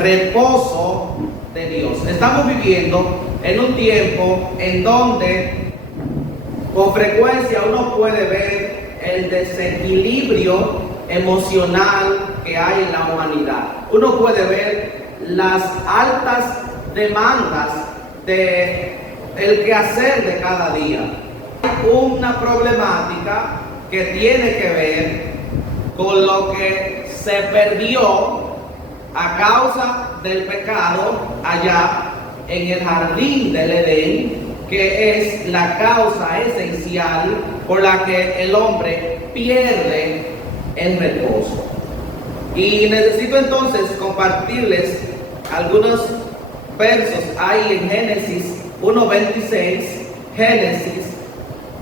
reposo de Dios. Estamos viviendo en un tiempo en donde con frecuencia uno puede ver el desequilibrio emocional que hay en la humanidad. Uno puede ver las altas demandas de el quehacer de cada día. Hay una problemática que tiene que ver con lo que se perdió a causa del pecado allá en el jardín del Edén, que es la causa esencial por la que el hombre pierde el reposo. Y necesito entonces compartirles algunos versos ahí en Génesis 1:26, Génesis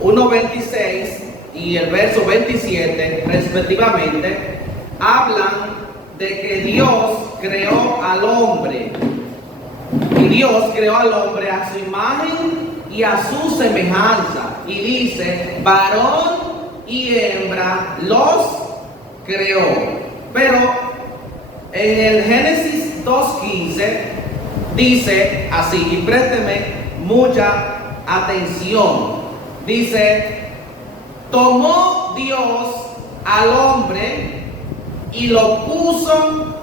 1:26 y el verso 27 respectivamente, hablan de que Dios creó al hombre. Y Dios creó al hombre a su imagen y a su semejanza. Y dice, varón y hembra los creó. Pero en el Génesis 2:15 dice así, y présteme mucha atención. Dice, tomó Dios al hombre y lo puso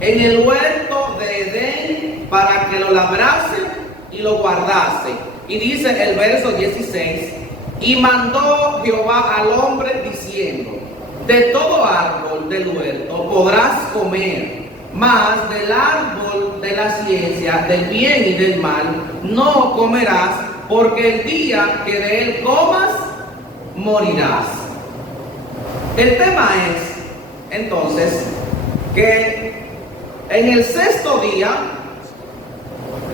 en el huerto de Edén para que lo labrase y lo guardase. Y dice el verso 16, y mandó Jehová al hombre diciendo, de todo árbol del huerto podrás comer, mas del árbol de la ciencia del bien y del mal no comerás, porque el día que de él comas, morirás. El tema es entonces que en el sexto día,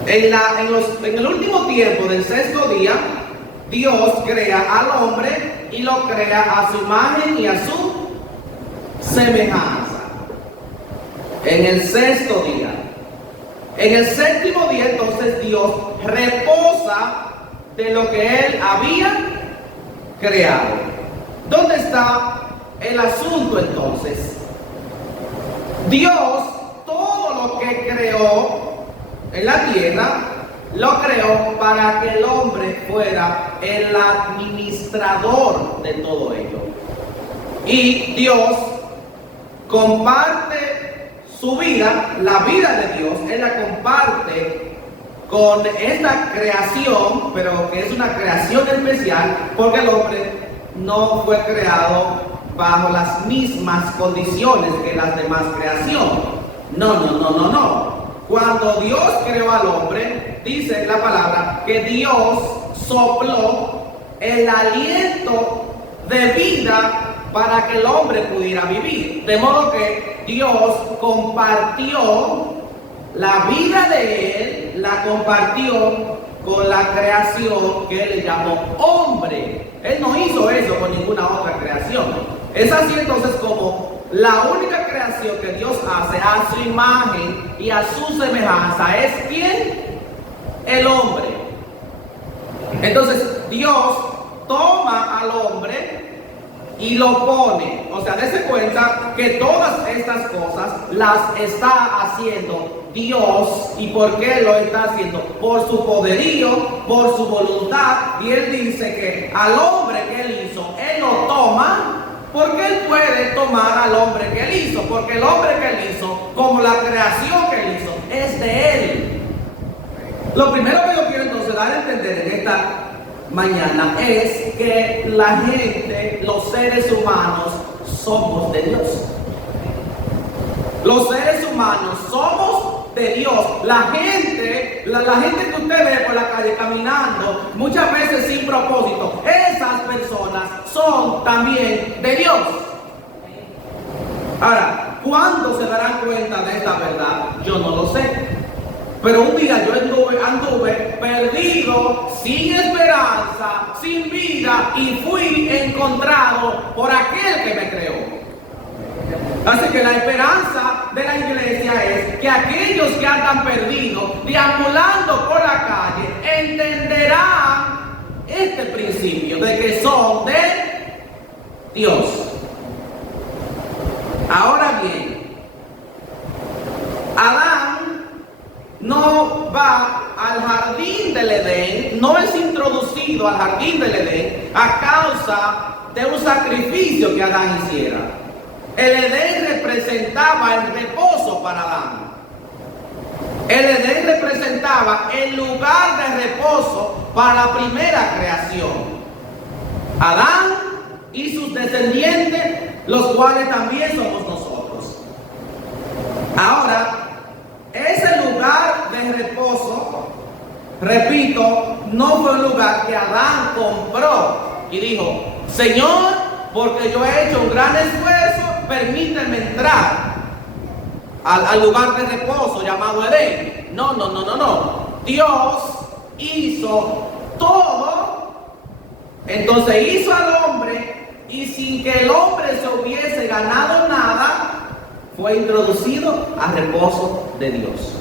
en el último tiempo del sexto día, Dios crea al hombre y lo crea a su imagen y a su semejanza. En el sexto día. En el séptimo día entonces Dios reposa de lo que él había creado. ¿Dónde está el asunto entonces? Dios, todo lo que creó en la tierra, lo creó para que el hombre fuera el administrador de todo ello. Y Dios comparte su vida, la vida de Dios, Él la comparte con esta creación, pero que es una creación especial, porque el hombre no fue creado bajo las mismas condiciones que las demás creaciones. No. Cuando Dios creó al hombre, dice la palabra que Dios sopló el aliento de vida para que el hombre pudiera vivir. De modo que Dios compartió la vida de él, la compartió con la creación que él llamó hombre. Él no hizo eso con ninguna otra creación. Es así entonces como la única creación que Dios hace a su imagen y a su semejanza es ¿quién? El hombre. Entonces Dios toma al hombre y lo pone, o sea, dése cuenta que todas estas cosas las está haciendo Dios. ¿Y por qué lo está haciendo? Por su poderío, por su voluntad. Y él dice que al hombre que él hizo, él lo toma, porque él puede tomar al hombre que él hizo, porque el hombre que él hizo, como la creación que él hizo, es de él. Lo primero que yo quiero entonces dar a entender en esta mañana es que la gente, los seres humanos, somos de Dios. Los seres humanos somos de Dios. La gente que usted ve por la calle caminando, muchas veces sin propósito, esas personas son también de Dios. Ahora, ¿cuándo se darán cuenta de esta verdad? Yo no lo sé. Pero un día yo anduve perdido, sin esperanza, sin vida, y fui encontrado por aquel que me creó. Así que la esperanza de la iglesia es que aquellos que andan perdidos, deambulando por la calle, entenderán este principio de que son de Dios. Ahora bien, a no va al jardín del Edén, no es introducido al jardín del Edén a causa de un sacrificio que Adán hiciera. El Edén representaba el reposo para Adán. El Edén representaba el lugar de reposo para la primera creación. Adán y sus descendientes, los cuales también somos nosotros. Ahora, ese lugar de reposo, repito, no fue un lugar que Adán compró y dijo: Señor, porque yo he hecho un gran esfuerzo, permíteme entrar al lugar de reposo llamado Edén. No. Dios hizo todo, entonces hizo al hombre, y sin que el hombre se hubiese ganado nada, fue introducido al reposo de Dios.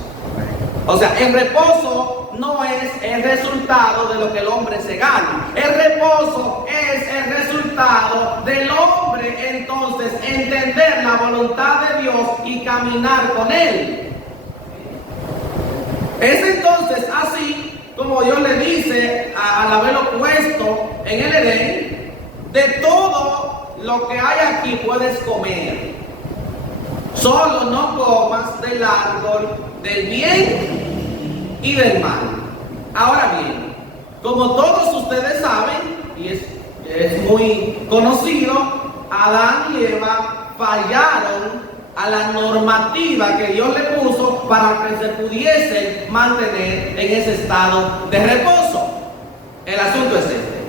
O sea, el reposo no es el resultado de lo que el hombre se gana. El reposo es el resultado del hombre entonces entender la voluntad de Dios y caminar con Él. Es entonces así como Dios le dice al haberlo puesto en el Edén: de todo lo que hay aquí puedes comer, solo no comas del árbol del bien y del mal. Ahora bien, como todos ustedes saben, y es muy conocido, Adán y Eva fallaron a la normativa que Dios le puso para que se pudiesen mantener en ese estado de reposo. El asunto es este: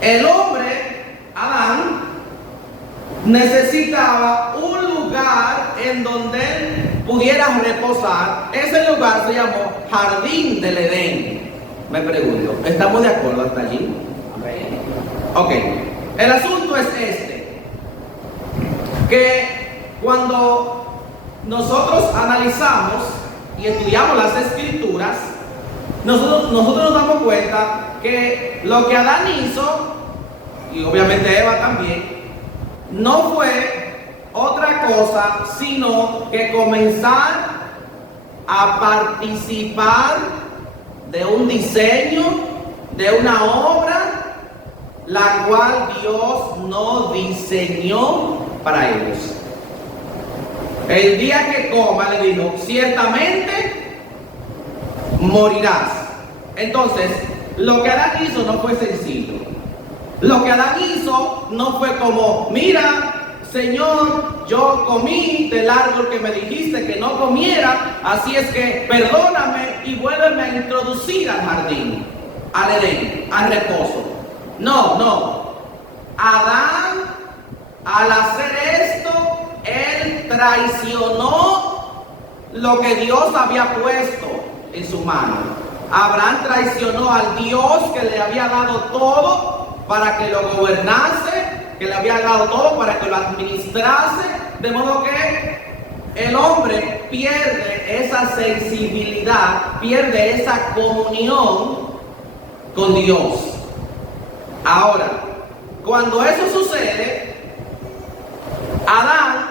el hombre, Adán, necesitaba un lugar en donde él pudiera reposar. Ese lugar se llamó Jardín del Edén. Me pregunto, ¿estamos de acuerdo hasta allí? Ok, el asunto es este: que cuando nosotros analizamos y estudiamos las Escrituras, nosotros nos damos cuenta que lo que Adán hizo, y obviamente Eva también, no fue otra cosa sino que comenzar a participar de un diseño, de una obra, la cual Dios no diseñó para ellos. El día que coma, le dijo, ciertamente morirás. Entonces, lo que Adán hizo no fue sencillo. Lo que Adán hizo no fue como: mira, Señor, yo comí del árbol que me dijiste que no comiera, así es que perdóname y vuélveme a introducir al jardín, al Edén, al reposo. No. Adán, al hacer esto, él traicionó lo que Dios había puesto en su mano. Abraham traicionó al Dios que le había dado todo para que lo gobernase, que le había dado todo para que lo administrase, de modo que el hombre pierde esa sensibilidad, pierde esa comunión con Dios. Ahora, cuando eso sucede, Adán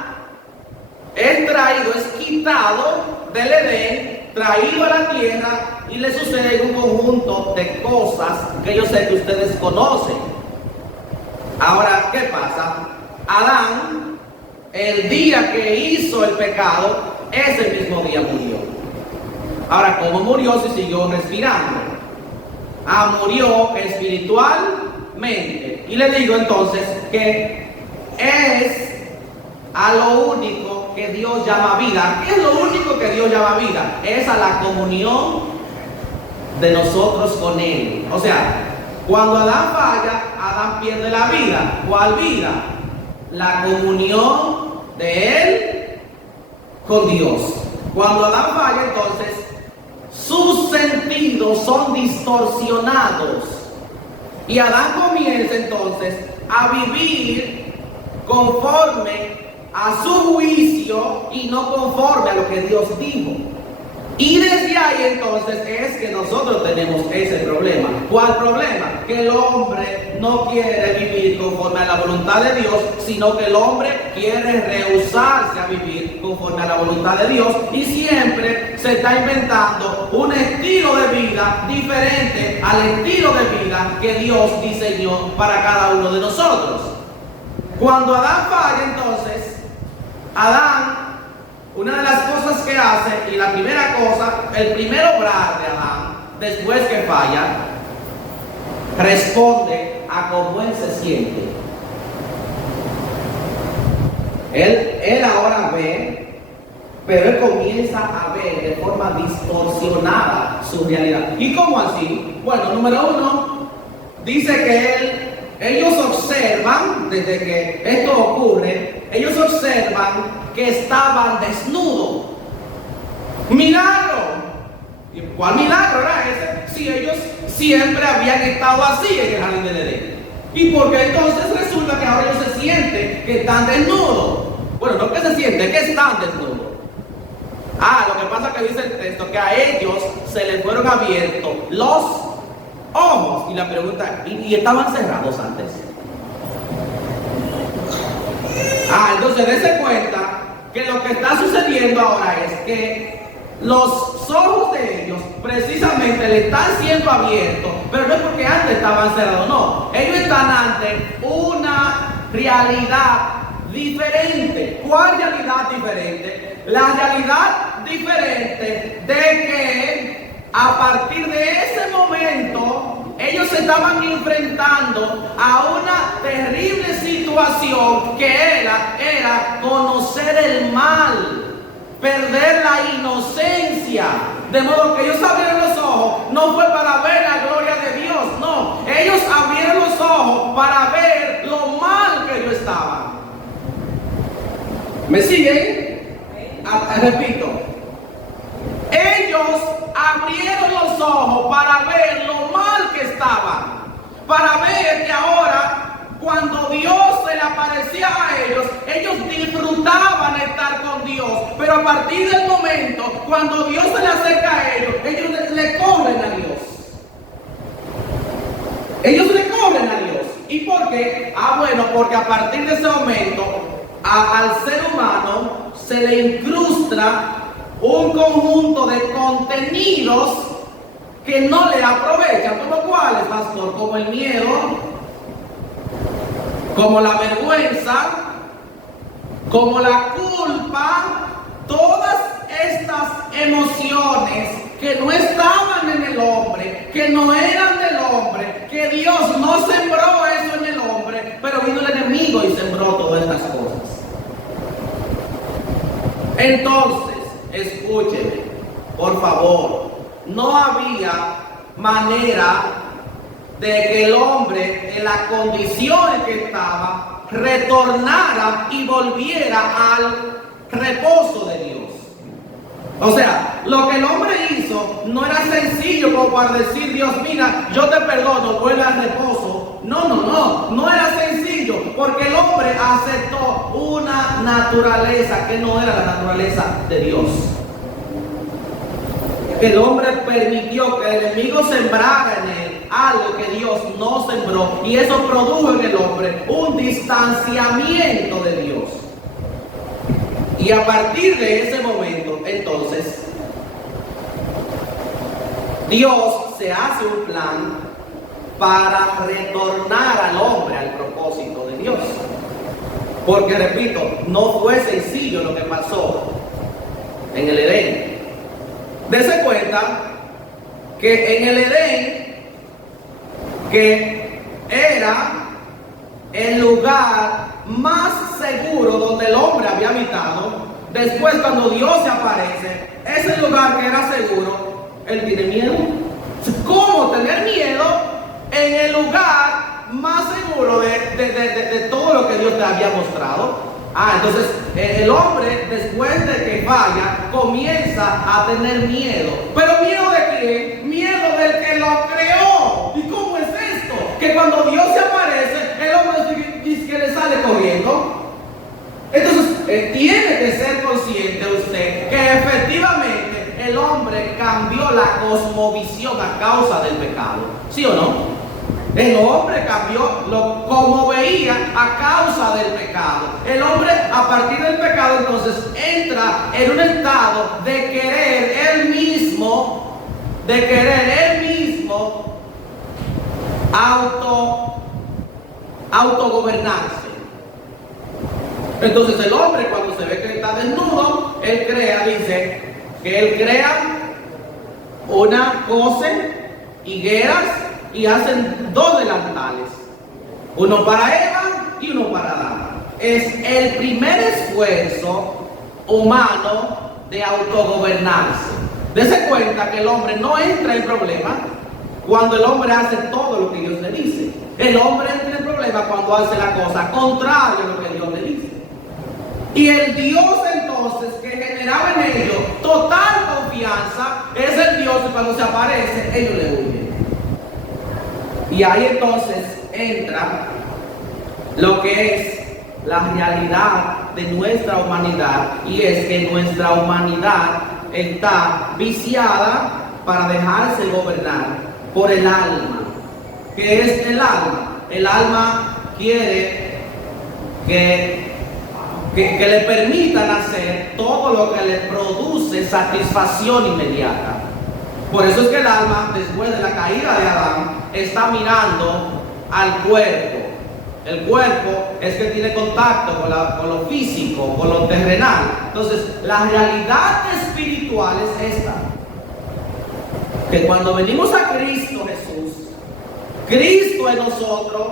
es traído, es quitado del Edén, traído a la tierra, y le sucede un conjunto de cosas que yo sé que ustedes conocen. Ahora, ¿qué pasa? Adán, el día que hizo el pecado, ese mismo día murió. Ahora, ¿cómo murió si siguió respirando? Murió espiritualmente. Y le digo entonces que es a lo único que Dios llama vida. ¿Qué es lo único que Dios llama vida? Es a la comunión de nosotros con Él. O sea, cuando Adán falla, Adán pierde la vida. ¿Cuál vida? La comunión de él con Dios. Cuando Adán falla, entonces sus sentidos son distorsionados y Adán comienza entonces a vivir conforme a su juicio y no conforme a lo que Dios dijo. Y desde ahí entonces es que nosotros tenemos ese problema. ¿Cuál problema? Que el hombre no quiere vivir conforme a la voluntad de Dios, sino que el hombre quiere rehusarse a vivir conforme a la voluntad de Dios y siempre se está inventando un estilo de vida diferente al estilo de vida que Dios diseñó para cada uno de nosotros. Cuando Adán falla, entonces, Adán, una de las cosas que hace, y la primera cosa, el primer obrar de Adán, después que falla, responde a cómo él se siente. Él ahora ve, pero él comienza a ver de forma distorsionada su realidad. ¿Y cómo así? Bueno, número uno, dice que ellos observan, desde que esto ocurre, ellos observan que estaban desnudos. ¡Milagro! ¿Cuál milagro era ese? Si ellos siempre habían estado así en el jardín del Edén. ¿Y por qué entonces resulta que ahora ellos se sienten que están desnudos? Bueno, no que se sienten, que están desnudos. Lo que pasa es que dice el texto que a ellos se les fueron abiertos los ojos. Y la pregunta, ¿y estaban cerrados antes? Entonces dése cuenta que lo que está sucediendo ahora es que los ojos de ellos precisamente le están siendo abiertos, pero no es porque antes estaban cerrados, no. Ellos están ante una realidad diferente. ¿Cuál realidad diferente? La realidad diferente de que a partir de ese momento ellos se estaban enfrentando a una terrible situación que era conocer el mal, perder la inocencia. De modo que ellos abrieron los ojos, no fue para ver la gloria de Dios, no. Ellos abrieron los ojos para ver lo mal que ellos estaban. ¿Me siguen? Repito. Ellos abrieron los ojos para ver lo mal que estaban, para ver que ahora, cuando Dios se le aparecía a ellos disfrutaban estar con Dios, pero a partir del momento cuando Dios se le acerca a ellos le corren a Dios. Ellos le corren a Dios. ¿Y por qué? Bueno, porque a partir de ese momento al ser humano se le incrusta un conjunto de contenidos que no le aprovechan. ¿Como cuáles, pastor? Como el miedo, como la vergüenza, como la culpa. Todas estas emociones que no estaban en el hombre, que no eran del hombre, que Dios no sembró eso en el hombre, pero vino el enemigo y sembró todas estas cosas. Entonces, escúcheme, por favor, no había manera de que el hombre en la condición en que estaba retornara y volviera al reposo de Dios. O sea, lo que el hombre hizo no era sencillo como para decir, Dios, mira, yo te perdono, vuelve al reposo. No era sencillo, porque el hombre aceptó una naturaleza que no era la naturaleza de Dios. El hombre permitió que el enemigo sembrara en él algo que Dios no sembró, y eso produjo en el hombre un distanciamiento de Dios. Y a partir de ese momento, entonces, Dios se hace un plan para retornar al hombre al propósito de Dios. Porque, repito, no fue sencillo lo que pasó en el Edén. Dese cuenta que en el Edén, que era el lugar más seguro donde el hombre había habitado, después cuando Dios se aparece, ese lugar que era seguro, él tiene miedo. ¿Cómo tener miedo en el lugar más seguro de todo lo que Dios te había mostrado? Entonces el hombre, después de que falla, comienza a tener miedo. ¿Pero miedo de quién? Miedo del que lo creó. ¿Y cómo es esto? Que cuando Dios se aparece, el hombre dice que le sale corriendo. Entonces tiene que ser consciente usted que efectivamente el hombre cambió la cosmovisión a causa del pecado. ¿Sí o no? El hombre cambió como veía a causa del pecado. El hombre a partir del pecado entonces entra en un estado de querer él mismo autogobernarse. Entonces el hombre cuando se ve que está desnudo, él dice que él crea cose higueras y hacen 2 delantales, uno para Eva y uno para Adán. Es el primer esfuerzo humano de autogobernarse. Dese cuenta que el hombre no entra en problema cuando el hombre hace todo lo que Dios le dice. El hombre entra en problema cuando hace la cosa contraria a lo que Dios le dice. Y el Dios entonces que generaba en ellos total confianza es el Dios que cuando se aparece ellos le huyen. Y ahí entonces entra lo que es la realidad de nuestra humanidad, y es que nuestra humanidad está viciada para dejarse gobernar por el alma. ¿Qué es el alma? El alma quiere que le permitan hacer todo lo que le produce satisfacción inmediata. Por eso es que el alma, después de la caída de Adán, está mirando al cuerpo. El cuerpo es que tiene contacto con lo físico, con lo terrenal. Entonces, la realidad espiritual es esta: que cuando venimos a Cristo Jesús, Cristo en nosotros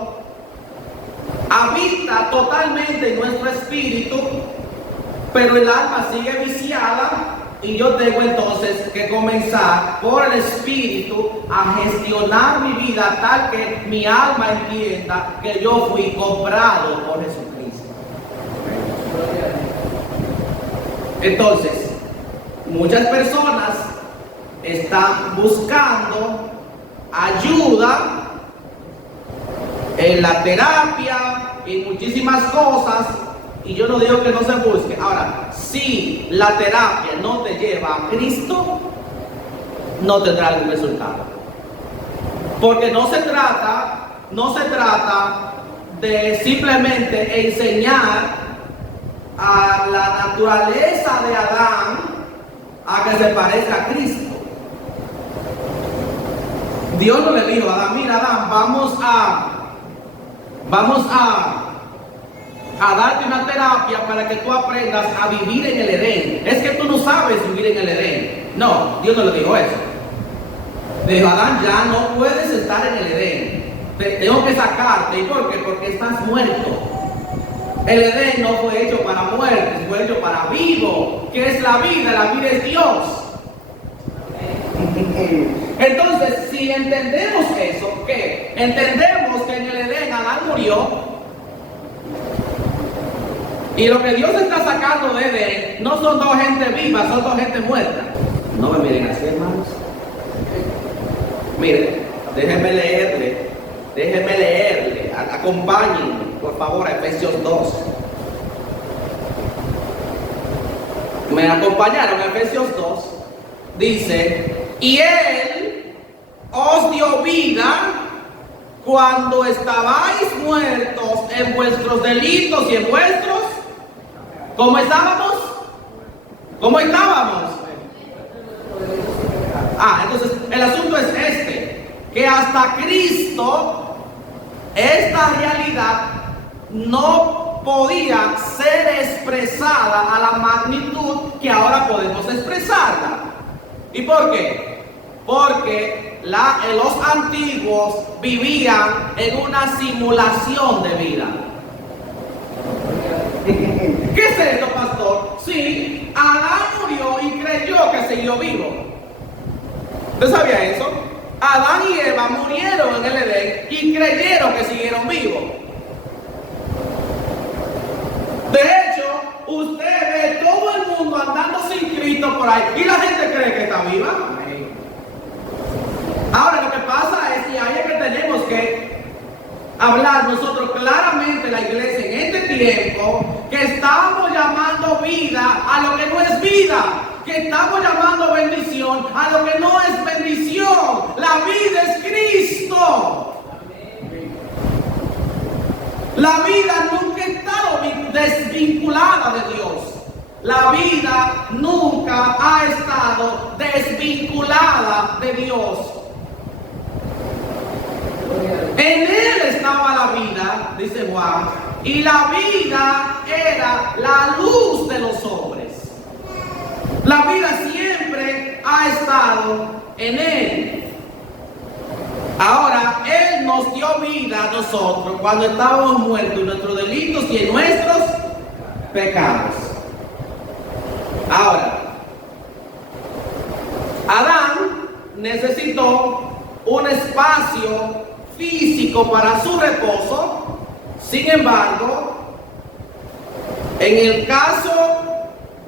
habita totalmente en nuestro espíritu, pero el alma sigue viciada. Y yo tengo entonces que comenzar por el Espíritu a gestionar mi vida tal que mi alma entienda que yo fui comprado por Jesucristo. Entonces, muchas personas están buscando ayuda en la terapia y muchísimas cosas. Y yo no digo que no se busque. Ahora, si la terapia no te lleva a Cristo, no tendrá algún resultado. Porque no se trata de simplemente enseñar a la naturaleza de Adán a que se parezca a Cristo. Dios no le dijo a Adán: mira, Adán, vamos a darte una terapia para que tú aprendas a vivir en el Edén. Es que tú no sabes vivir en el Edén. No, Dios no le dijo eso. Le dijo: Adán, ya no puedes estar en el Edén. Tengo que sacarte. ¿Y por qué? Porque estás muerto. El Edén no fue hecho para muertes, fue hecho para vivo. ¿Qué es la vida? La vida es Dios. Entonces, si entendemos eso, ¿qué? Entendemos que en el Edén Adán murió. Y lo que Dios está sacando de Edén no son 2 gente vivas, son 2 gente muerta. No me miren así, hermanos. Miren, déjenme leerle. Acompáñenme, por favor, a Efesios 2. Me acompañaron a Efesios 2. Dice: y Él os dio vida cuando estabais muertos en vuestros delitos y en vuestros... ¿Cómo estábamos? ¿Cómo estábamos? Entonces el asunto es que hasta Cristo esta realidad no podía ser expresada a la magnitud que ahora podemos expresarla. ¿Y por qué? Porque los antiguos vivían en una simulación de vida. ¿Qué es esto, pastor? Sí, Adán murió y creyó que siguió vivo. ¿Usted sabía eso? Adán y Eva murieron en el Edén y creyeron que siguieron vivos. De hecho, usted ve todo el mundo andando sin Cristo por ahí y la gente cree que está viva. Ahora, lo que pasa es que ahí es que tenemos que hablar nosotros claramente, la iglesia, en este tiempo, que estamos llamando vida a lo que no es vida, que estamos llamando bendición a lo que no La vida nunca ha estado desvinculada de Dios. La vida nunca ha estado desvinculada de Dios. En Él estaba la vida, dice Juan, y la vida era la luz de los hombres. La vida siempre ha estado en Él. Ahora, Él nos dio vida a nosotros cuando estábamos muertos en nuestros delitos y en nuestros pecados. Ahora, Adán necesitó un espacio físico para su reposo. Sin embargo, en el caso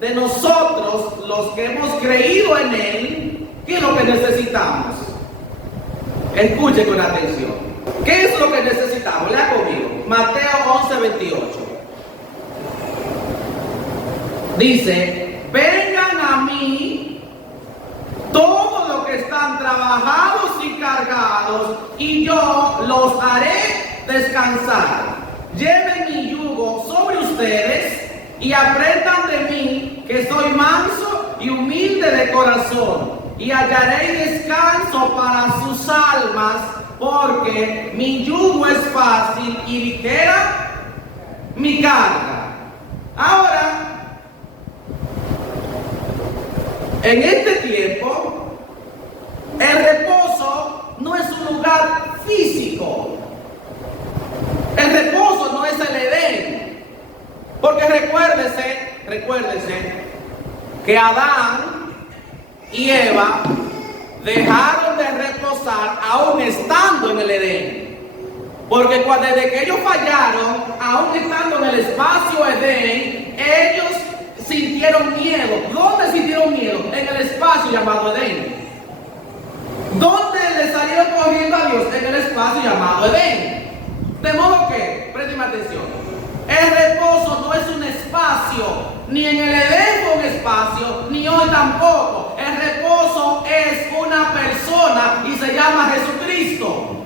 de nosotros, los que hemos creído en Él, ¿qué es lo que necesitamos? Escuche con atención. ¿Qué es lo que necesitamos? Lea conmigo. Mateo 11:28. Dice: vengan a mí todos los que están trabajados y cargados, y yo los haré descansar. Lleven mi yugo sobre ustedes y aprendan de mí, que soy manso y humilde de corazón, y hallaréis descanso para sus almas, porque mi yugo es fácil y ligera mi carga. Ahora, en este tiempo, el reposo no es un lugar físico. El reposo no es el Edén. Porque recuérdese que Adán y Eva dejaron de reposar aún estando en el Edén. Porque desde que ellos fallaron, aún estando en el espacio Edén, ellos sintieron miedo. ¿Dónde sintieron miedo? En el espacio llamado Edén. ¿Dónde le salieron corriendo a Dios? En el espacio llamado Edén. De modo que, presten atención, el reposo no es un espacio, ni en el Edén fue un espacio, ni hoy tampoco. El reposo es una persona y se llama Jesucristo.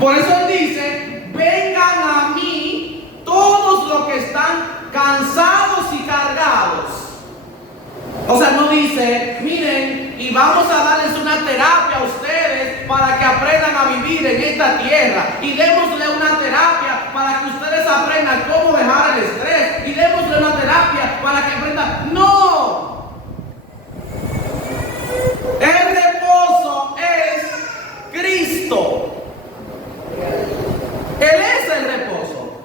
Por eso Él dice: vengan a mí todos los que están cansados y cargados. O sea, no dice: miren, y vamos a darles una terapia a ustedes para que aprendan a vivir en esta tierra, y démosle una terapia para que ustedes aprendan cómo dejar el estrés, y démosle una terapia para que aprendan. ¡No! El reposo es Cristo. Él es el reposo.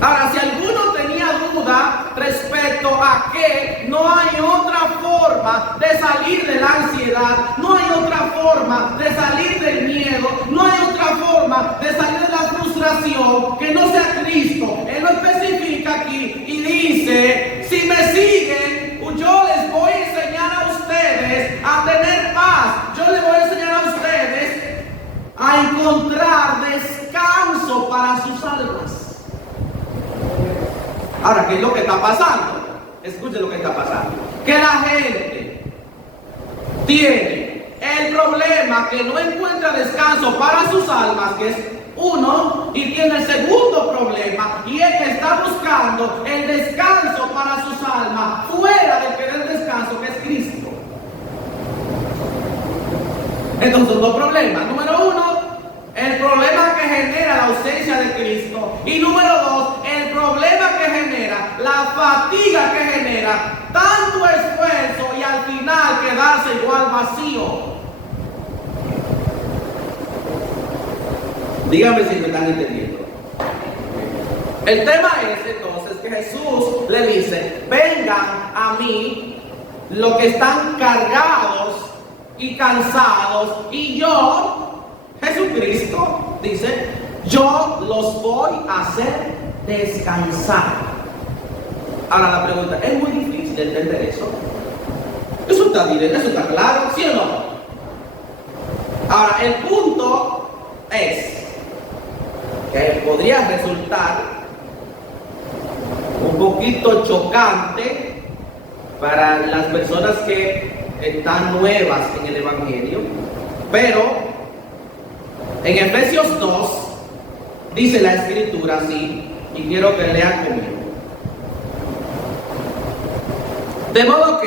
Ahora, si alguno tenía duda respecto a que no hay otra forma de salir de la ansiedad, no hay otra forma de salir del miedo, no hay otra forma de salir de la frustración que no sea Cristo, Él lo especifica aquí y dice: si me siguen, yo les voy a enseñar a ustedes a tener paz, yo les voy a enseñar a ustedes a encontrar descanso para sus almas. Ahora, ¿qué es lo que está pasando? Escuchen lo que está pasando. Que la gente tiene el problema que no encuentra descanso para sus almas, que es uno, y tiene el segundo problema, y es que está buscando el descanso para sus almas fuera del que da el descanso, que es Cristo. Entonces, son dos problemas. Número uno, el problema que genera la ausencia de Cristo. Y número dos, el problema que genera, la fatiga que genera, tanto esfuerzo y al final quedarse igual vacío. Díganme si me están entendiendo. El tema es entonces que Jesús le dice: vengan a mí los que están cargados y cansados, y yo, Jesucristo, dice: yo los voy a hacer descansar. Ahora la pregunta: ¿es muy difícil entender eso? Eso está directo, eso está claro, ¿sí o no? Ahora, el punto es que podría resultar un poquito chocante para las personas que están nuevas en el Evangelio, pero en Efesios 2 dice la escritura así, y quiero que lean conmigo. De modo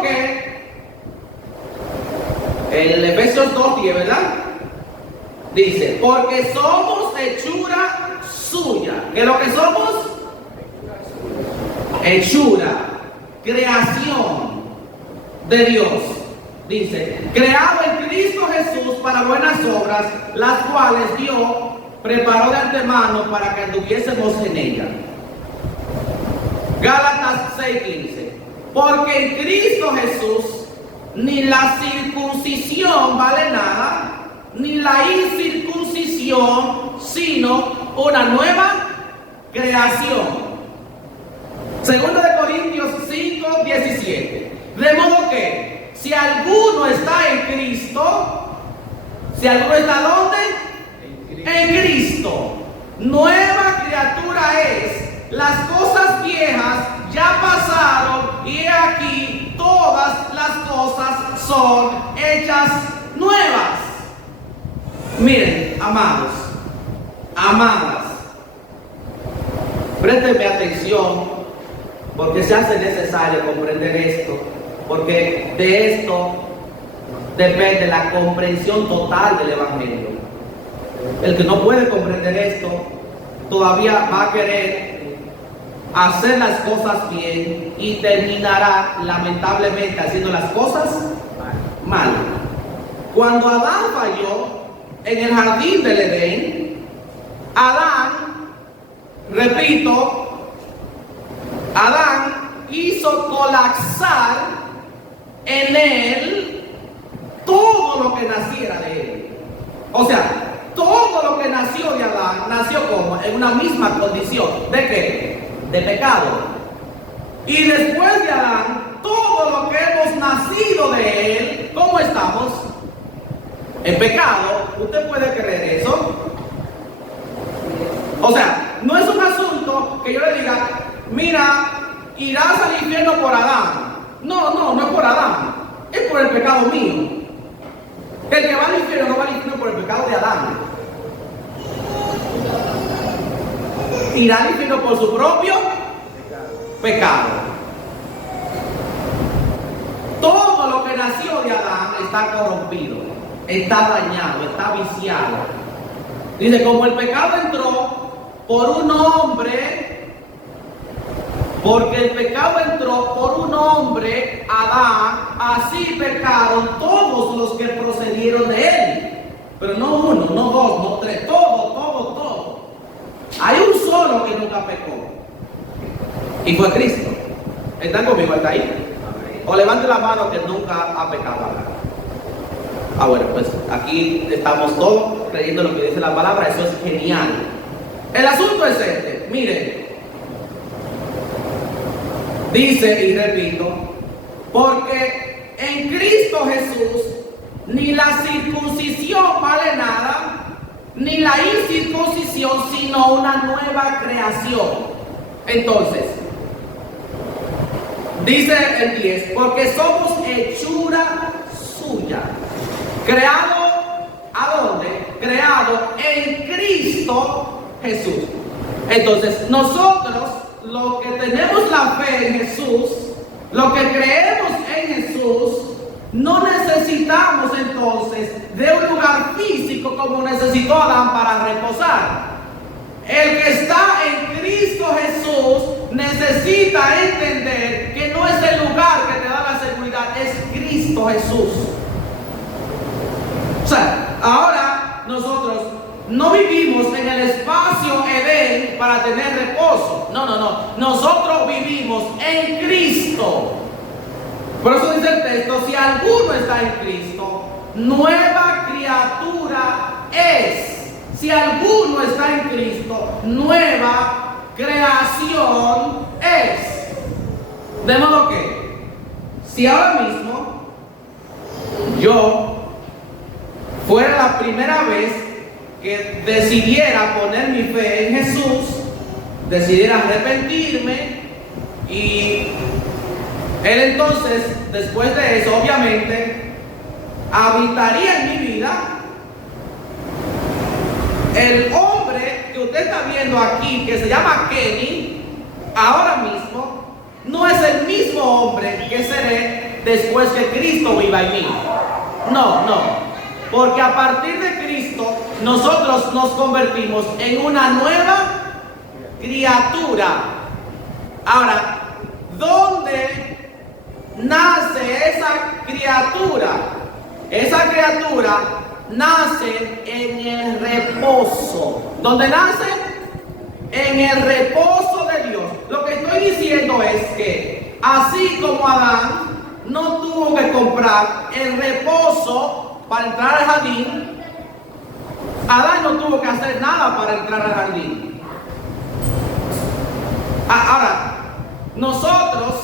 que, el Efesios 2:10, ¿verdad? Dice, porque somos hechura suya. ¿Qué es lo que somos? Hechura, creación de Dios. Dice, creado en Cristo Jesús para buenas obras, las cuales Dios preparó de antemano para que anduviésemos en ella. Gálatas 6:15. Porque en Cristo Jesús ni la circuncisión vale nada, ni la incircuncisión, sino una nueva creación. Segundo de Corintios 5:17. De modo que, si alguno está en Cristo, si alguno está ¿dónde? En Cristo. Nueva criatura es. Las cosas viejas ya pasaron y aquí todas las cosas son hechas nuevas. Miren, amados, amadas, préstenme atención porque se hace necesario comprender esto, porque de esto depende la comprensión total del Evangelio. El que no puede comprender esto todavía va a querer hacer las cosas bien y terminará lamentablemente haciendo las cosas mal. Cuando Adán falló en el jardín del Edén, Adán hizo colapsar en él todo lo que naciera de él. O sea, todo lo que nació de Adán nació como en una misma condición. ¿De qué? De pecado. Y después de Adán, todo lo que hemos nacido de él, ¿cómo estamos? En pecado. ¿Usted puede creer eso? O sea, no es un asunto que yo le diga, mira, irás al infierno por Adán. No es por Adán, es por el pecado mío. El que va al infierno no va al infierno por el pecado de Adán. Irá al infierno por su propio pecado. Todo lo que nació de Adán está corrompido, está dañado, está viciado. Dice, como el pecado entró por un hombre, porque el pecado entró por un hombre, Adán, así pecaron todos los que procedieron de él. Pero no uno, no dos, no tres, todo. Hay un solo que nunca pecó, y fue Cristo. ¿Están conmigo hasta ahí? O levante la mano que nunca ha pecado acá. Bueno, pues aquí estamos todos creyendo lo que dice la palabra. Eso es genial. El asunto es este, miren. Dice y repito, porque en Cristo Jesús ni la circuncisión vale nada, ni la incircuncisión, sino una nueva creación. Entonces, dice el 10, porque somos hechura suya. Creado, ¿a dónde? Creado en Cristo Jesús. Entonces, nosotros, los que tenemos la fe en Jesús, los que creemos en Jesús, no necesitamos entonces de un lugar físico como necesitó Adán para reposar. El que está en Cristo Jesús necesita entender que no es el lugar que te da la seguridad, es Cristo Jesús. O sea, ahora nosotros no vivimos en el espacio Edén para tener reposo. No. Nosotros vivimos en Cristo. Por eso dice el texto, si alguno está en Cristo, nueva criatura es. Si alguno está en Cristo, nueva creación es. De modo que, si ahora mismo yo fuera la primera vez que decidiera poner mi fe en Jesús, decidiera arrepentirme, y Él entonces, después de eso, obviamente, habitaría en mi vida El hombre que usted está viendo aquí, que se llama Kenny, ahora mismo, no es el mismo hombre que seré después que Cristo viva en mí. No, no. Porque a partir de Cristo, nosotros nos convertimos en una nueva criatura. Ahora, ¿dónde nace esa criatura? Esa criatura nace en el reposo. ¿Dónde nace? En el reposo de Dios. Lo que estoy diciendo es que así como Adán no tuvo que comprar el reposo para entrar al jardín, Adán no tuvo que hacer nada para entrar al jardín. Ahora, nosotros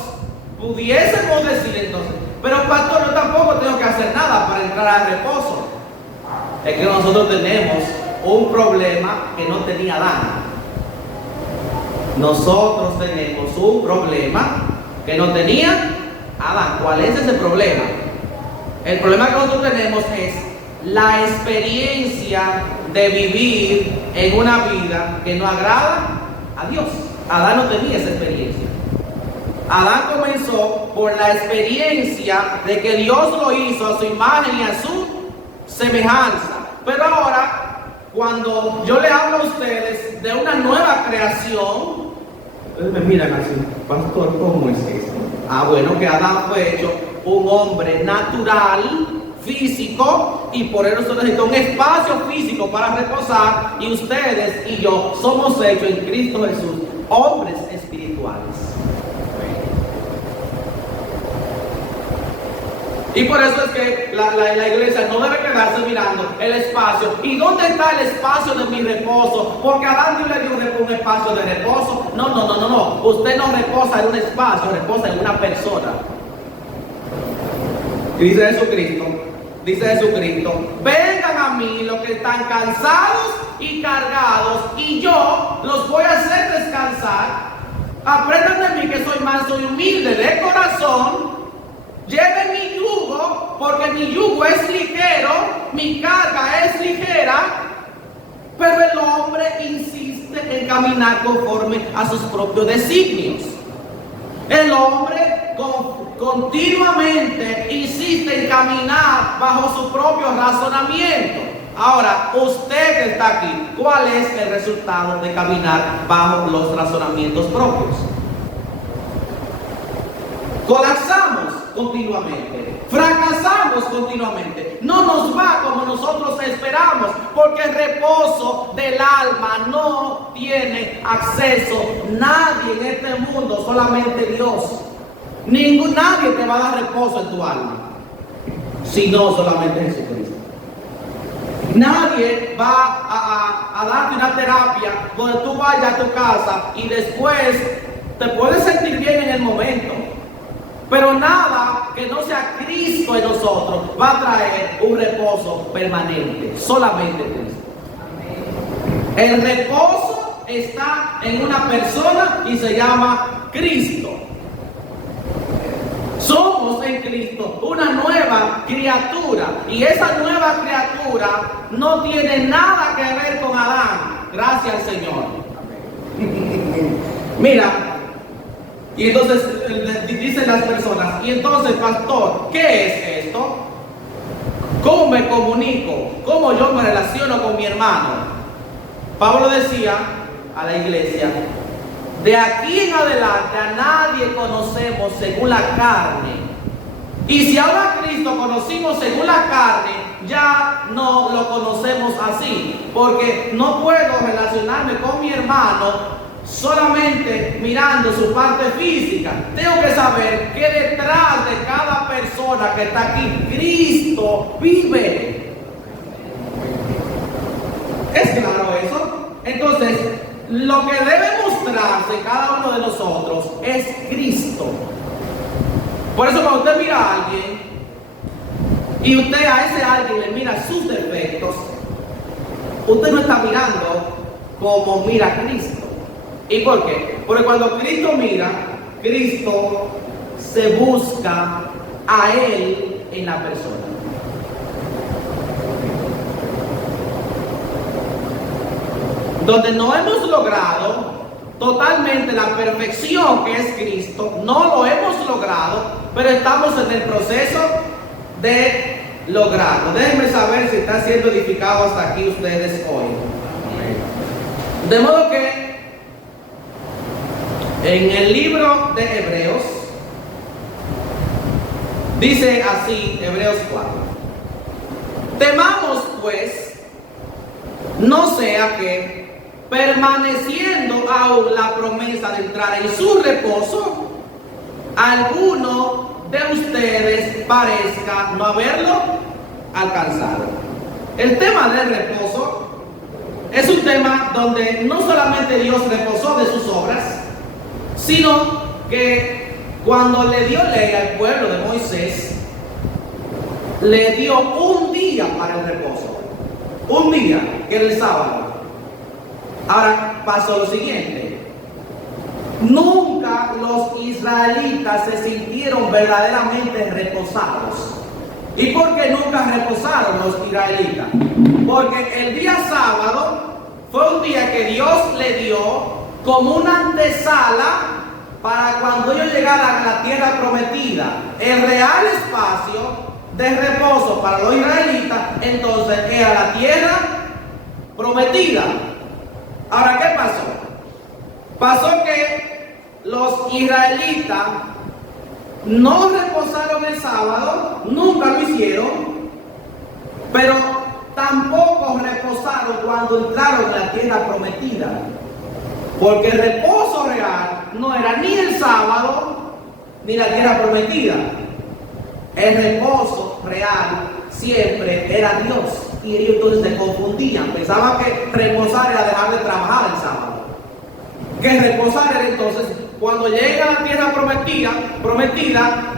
pudiésemos decir entonces, pero pastor, yo tampoco tengo que hacer nada para entrar al reposo. Es que nosotros tenemos un problema que no tenía Adán. Nosotros tenemos un problema que no tenía Adán. ¿Cuál es ese problema? El problema que nosotros tenemos es la experiencia de vivir en una vida que no agrada a Dios. Adán no tenía esa experiencia. Adán comenzó por la experiencia de que Dios lo hizo a su imagen y a su semejanza. Pero ahora, cuando yo le hablo a ustedes de una nueva creación, ustedes me miran así, pastor, ¿cómo es eso? Bueno, que Adán fue hecho un hombre natural, físico, y por eso necesita un espacio físico para reposar, y ustedes y yo somos hechos en Cristo Jesús hombres espirituales. Y por eso es que la iglesia no debe quedarse mirando el espacio. ¿Y dónde está el espacio de mi reposo? Porque Adán Dios le dio un espacio de reposo. No. Usted no reposa en un espacio, reposa en una persona. Dice Jesucristo, vengan a mí los que están cansados y cargados, y yo los voy a hacer descansar. Aprendan de mí que soy manso y humilde de corazón. Lleven mi yugo, porque mi yugo es ligero, mi carga es ligera. Pero el hombre insiste en caminar conforme a sus propios designios. El hombre continuamente insiste en caminar bajo su propio razonamiento. Ahora, usted que está aquí, ¿cuál es el resultado de caminar bajo los razonamientos propios? Colapsamos continuamente, fracasamos continuamente, no nos va como nosotros esperamos, porque el reposo del alma no tiene acceso nadie en este mundo, solamente Dios. Nadie te va a dar reposo en tu alma, sino solamente Jesucristo. Nadie va a darte una terapia donde tú vayas a tu casa y después te puedes sentir bien en el momento. Pero nada que no sea Cristo en nosotros va a traer un reposo permanente. Solamente Cristo. El reposo está en una persona y se llama Cristo. Somos en Cristo una nueva criatura. Y esa nueva criatura no tiene nada que ver con Adán. Gracias al Señor. Mira. Y entonces dicen las personas, y entonces, pastor, ¿qué es esto? ¿Cómo me comunico? ¿Cómo yo me relaciono con mi hermano? Pablo decía a la iglesia, de aquí en adelante a nadie conocemos según la carne. Y si ahora a Cristo conocimos según la carne, ya no lo conocemos así. Porque no puedo relacionarme con mi hermano solamente mirando su parte física. Tengo que saber que detrás de cada persona que está aquí, Cristo vive. ¿Es claro eso? Entonces, lo que debe mostrarse cada uno de nosotros es Cristo. Por eso cuando usted mira a alguien y usted a ese alguien le mira sus defectos, usted no está mirando como mira a Cristo. ¿Y por qué? Porque cuando Cristo mira, Cristo se busca a Él en la persona. donde no hemos logrado totalmente la perfección que es Cristo, no lo hemos logrado, pero estamos en el proceso de lograrlo. Déjenme saber si están siendo edificados hasta aquí ustedes hoy. De modo que en el libro de Hebreos dice así, Hebreos 4: temamos pues, no sea que permaneciendo aún la promesa de entrar en su reposo, alguno de ustedes parezca no haberlo alcanzado. El tema del reposo es un tema donde no solamente Dios reposó de sus obras, sino que cuando le dio ley al pueblo de Moisés, le dio un día para el reposo, un día, que era el sábado. Ahora pasó lo siguiente: nunca los israelitas se sintieron verdaderamente reposados. ¿Y por qué nunca reposaron los israelitas? Porque el día sábado fue un día que Dios le dio como una antesala para cuando ellos llegaran a la tierra prometida, el real espacio de reposo para los israelitas, entonces era la tierra prometida. Ahora, ¿qué pasó? Pasó que los israelitas no reposaron el sábado, nunca lo hicieron, pero tampoco reposaron cuando entraron en la tierra prometida. Porque el reposo real no era ni el sábado ni la tierra prometida. El reposo real siempre era Dios. Y ellos entonces se confundían. Pensaban que reposar era dejar de trabajar el sábado. Que reposar era entonces cuando llega a la tierra prometida,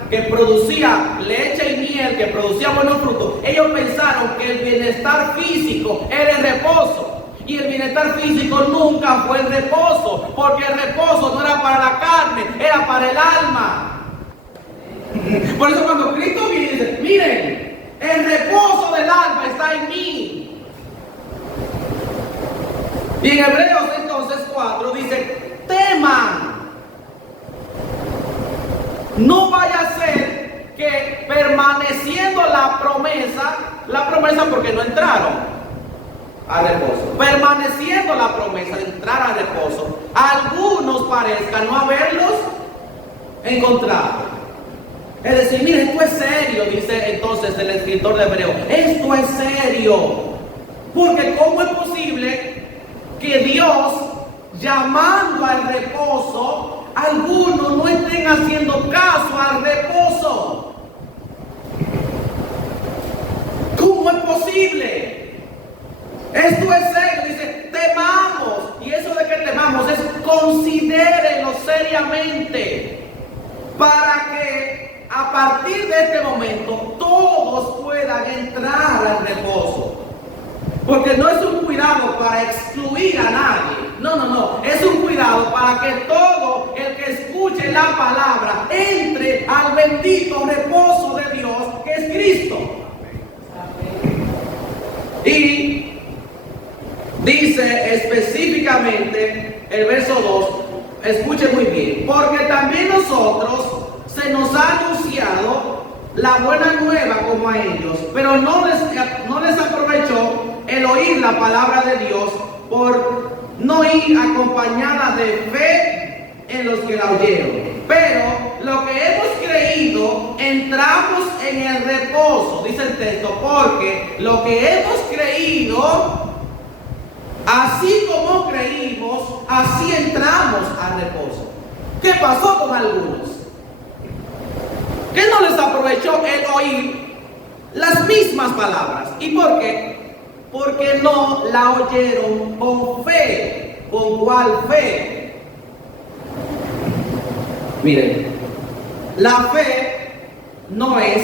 que producía leche y miel, que producía buenos frutos. Ellos pensaron que el bienestar físico era el reposo. Y el bienestar físico nunca fue el reposo, porque el reposo no era para la carne, era para el alma. Por eso cuando Cristo viene y dice: miren, el reposo del alma está en mí. Y en Hebreos entonces 4 dice: teman. No vaya a ser que permaneciendo la promesa porque no entraron al reposo, permaneciendo la promesa de entrar al reposo, algunos parezcan no haberlos encontrado. Es decir, mire, esto es serio, dice entonces el escritor de Hebreos, esto es serio, porque ¿cómo es posible que Dios, llamando al reposo, algunos no estén haciendo caso al reposo? ¿Cómo es posible? Esto es serio, dice, temamos. Y eso de que temamos es considérenlo seriamente, para que a partir de este momento todos puedan entrar al reposo. Porque no es un cuidado para excluir a nadie. No. Es un cuidado para que todo el que escuche la palabra entre al bendito reposo de Dios, que es Cristo. Y dice específicamente el verso 2, escuchen muy bien: porque también nosotros se nos ha anunciado la buena nueva como a ellos, pero no les aprovechó el oír la palabra de Dios por no ir acompañada de fe en los que la oyeron. Pero lo que hemos creído, entramos en el reposo, dice el texto, porque lo que hemos creído, así como creímos, así entramos al reposo. ¿Qué pasó con algunos? ¿Qué no les aprovechó el oír las mismas palabras? ¿Y por qué? Porque no la oyeron con fe. ¿Con cuál fe? Miren, la fe no es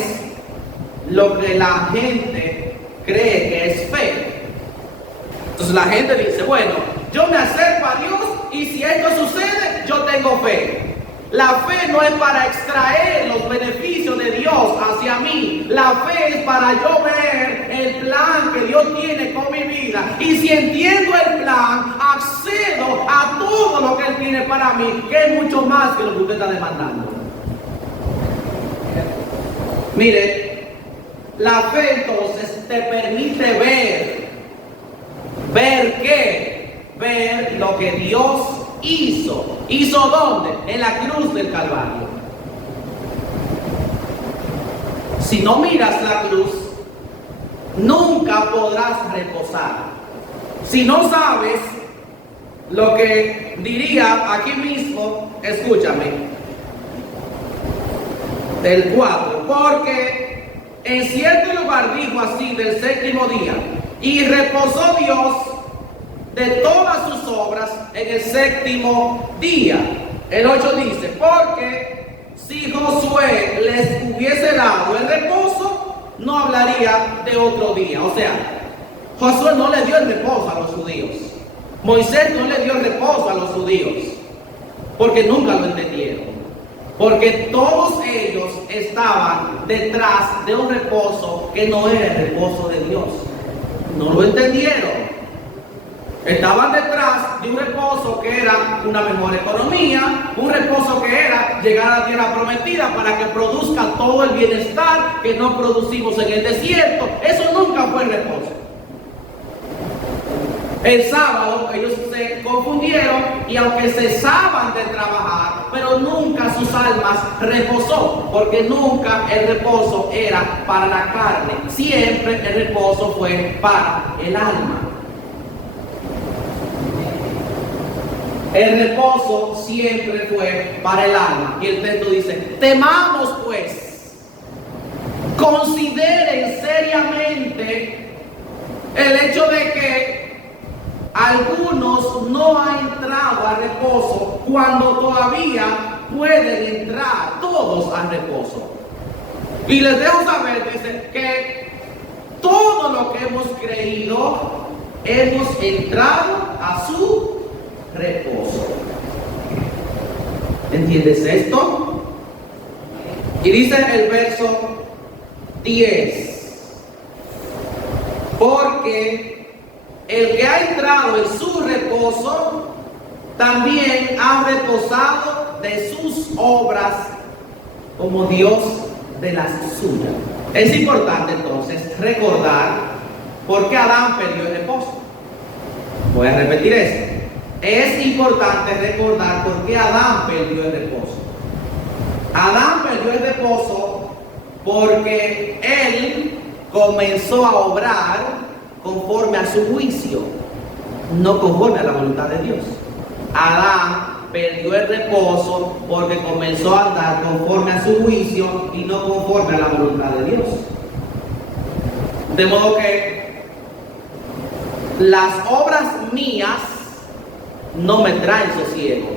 lo que la gente cree que es fe. Entonces la gente dice: bueno, yo me acerco a Dios y si esto sucede, yo tengo fe. La fe no es para extraer los beneficios de Dios Dios hacia mí. La fe es para yo ver el plan que Dios tiene con mi vida. Y si entiendo el plan, accedo a todo lo que Él tiene para mí, que es mucho más que lo que usted está demandando. Mire, la fe entonces te permite ver. ¿Ver qué? Ver lo que Dios hizo. ¿Hizo dónde? En la cruz del Calvario. Si no miras la cruz, nunca podrás reposar. Si no sabes lo que diría aquí mismo, escúchame, del 4, porque en cierto lugar dijo así del séptimo día, y reposó Dios de todas sus obras en el séptimo día. El 8 dice, porque si Josué les hubiese dado el reposo, no hablaría de otro día. O sea, Josué no le dio el reposo a los judíos. Moisés no le dio el reposo a los judíos, porque nunca lo entendieron. Porque todos ellos estaban detrás de un reposo que no era el reposo de Dios. No lo entendieron. Estaban detrás de un reposo que era una mejor economía, un reposo que era llegar a la tierra prometida para que produzca todo el bienestar que no producimos en el desierto. Eso nunca fue el reposo. El sábado ellos se confundieron y aunque cesaban de trabajar, pero nunca sus almas reposó, porque nunca el reposo era para la carne, siempre el reposo fue para el alma. El reposo siempre fue para el alma. Y el texto dice, temamos pues, consideren seriamente el hecho de que algunos no han entrado al reposo cuando todavía pueden entrar todos al reposo. Y les dejo saber, dice, que todo lo que hemos creído, hemos entrado a su reposo. ¿Entiendes esto? Y dice el verso 10, porque el que ha entrado en su reposo también ha reposado de sus obras como Dios de las suyas. Es importante entonces recordar por qué Adán perdió el reposo. Voy a repetir esto. Es importante recordar por qué Adán perdió el reposo. Adán perdió el reposo porque él comenzó a obrar conforme a su juicio, no conforme a la voluntad de Dios. Adán perdió el reposo porque comenzó a andar conforme a su juicio y no conforme a la voluntad de Dios. De modo que las obras mías no me traen sosiego.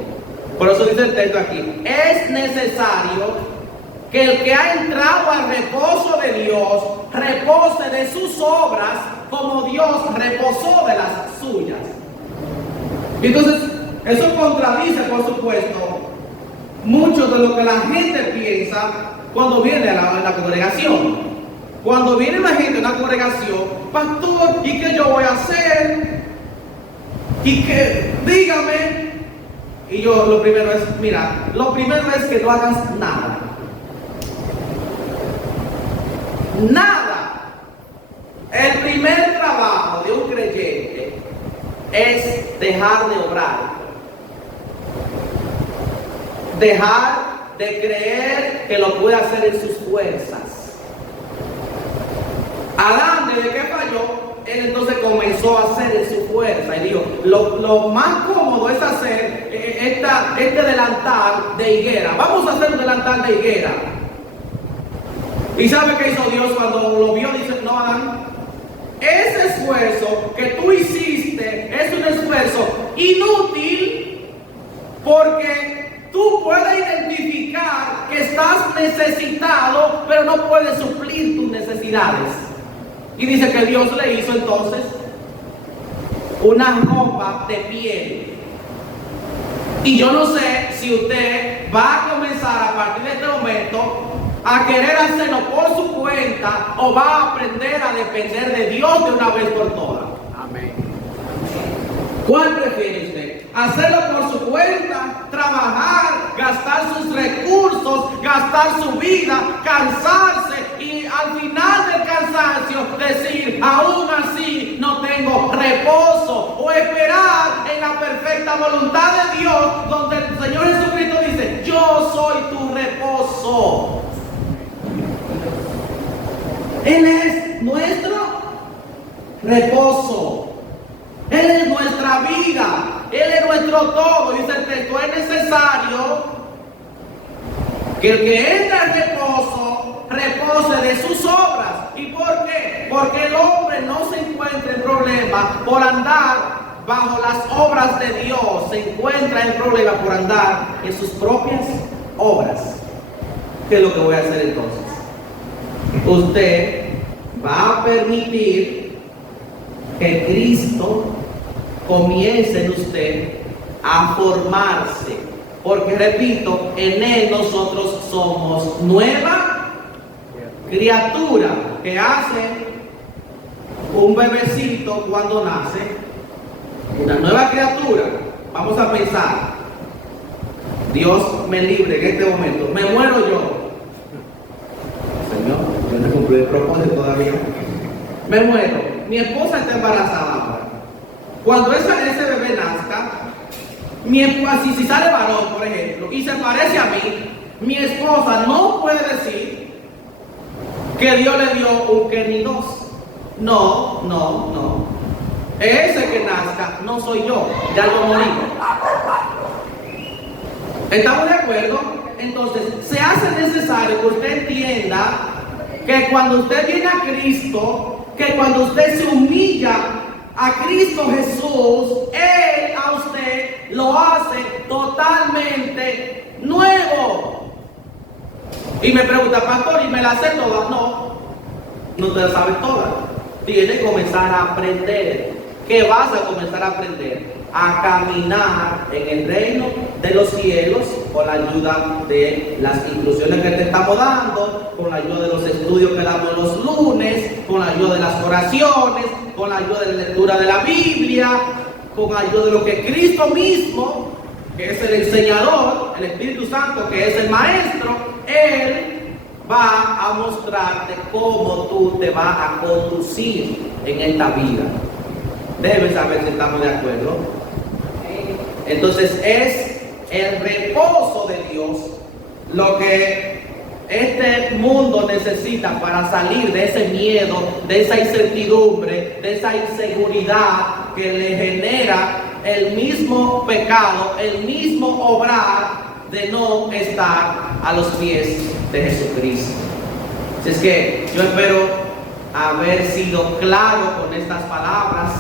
Por eso dice el texto aquí, es necesario que el que ha entrado al reposo de Dios repose de sus obras como Dios reposó de las suyas. Entonces, eso contradice, por supuesto, mucho de lo que la gente piensa cuando viene a la congregación. Cuando viene la gente a una congregación, pastor, ¿y qué yo voy a hacer? ¿Y qué? Dígame. Y yo lo primero es, mira, lo primero es que no hagas nada. Nada. El primer trabajo de un creyente es dejar de obrar. Dejar de creer que lo puede hacer en sus fuerzas. Adán, desde que falló, él entonces comenzó a hacer en su fuerza. Y dijo, lo más cómodo es hacer este delantal de higuera. Vamos a hacer un delantal de higuera. ¿Y sabe qué hizo Dios cuando lo vio? Dice, no, Adán, ese esfuerzo que tú hiciste es un esfuerzo inútil, porque tú puedes identificar que estás necesitado, pero no puedes suplir tus necesidades. Y dice que Dios le hizo entonces una ropa de piel. Y yo no sé si usted va a comenzar a partir de este momento a querer hacerlo por su cuenta o va a aprender a depender de Dios de una vez por todas? Amén. ¿Cuál prefiere usted? ¿Hacerlo por su cuenta? ¿Trabajar? ¿Gastar sus recursos? ¿Gastar su vida? ¿Cansarse? Y al final del cansancio decir, aún así no tengo reposo. O esperar en la perfecta voluntad de Dios, donde el Señor Jesucristo dice, yo soy tu reposo. Él es nuestro reposo. Él es nuestra vida, Él es nuestro todo. Dice el texto, es necesario que el que entra al reposo, repose de sus obras. ¿Y por qué? Porque el hombre no se encuentra en problema por andar bajo las obras de Dios, se encuentra en problema por andar en sus propias obras. ¿Qué es lo que voy a hacer entonces? Usted va a permitir que Cristo comience en usted a formarse, porque repito, en Él nosotros somos nueva criatura, que hace un bebecito cuando nace, una nueva criatura. Vamos a pensar, Dios me libre en este momento, me muero yo. Señor, yo no cumplí el propósito todavía. Me muero, mi esposa está embarazada ahora. Cuando ese bebé nazca, mi esposa, si sale varón, por ejemplo, y se parece a mí, mi esposa no puede decir que Dios le dio un Kenny 2. No. Ese que nazca no soy yo, ya lo morí. ¿Estamos de acuerdo? Entonces, se hace necesario que usted entienda que cuando usted viene a Cristo, que cuando usted se humilla a Cristo Jesús, Él a usted lo hace totalmente nuevo. Y me pregunta, pastor, ¿y me la sé toda? No te la sabes toda. Tienes que comenzar a aprender. ¿Qué vas a comenzar a aprender? A caminar en el reino de los cielos con la ayuda de las instrucciones que te estamos dando, con la ayuda de los estudios que damos los lunes, con la ayuda de las oraciones, con la ayuda de la lectura de la Biblia, con la ayuda de lo que Cristo mismo, que es el enseñador, el Espíritu Santo, que es el maestro, Él va a mostrarte cómo tú te vas a conducir en esta vida. Debes saber si estamos de acuerdo. Entonces es el reposo de Dios lo que este mundo necesita para salir de ese miedo, de esa incertidumbre, de esa inseguridad que le genera el mismo pecado, el mismo obrar de no estar a los pies de Jesucristo. Así es que yo espero haber sido claro con estas palabras.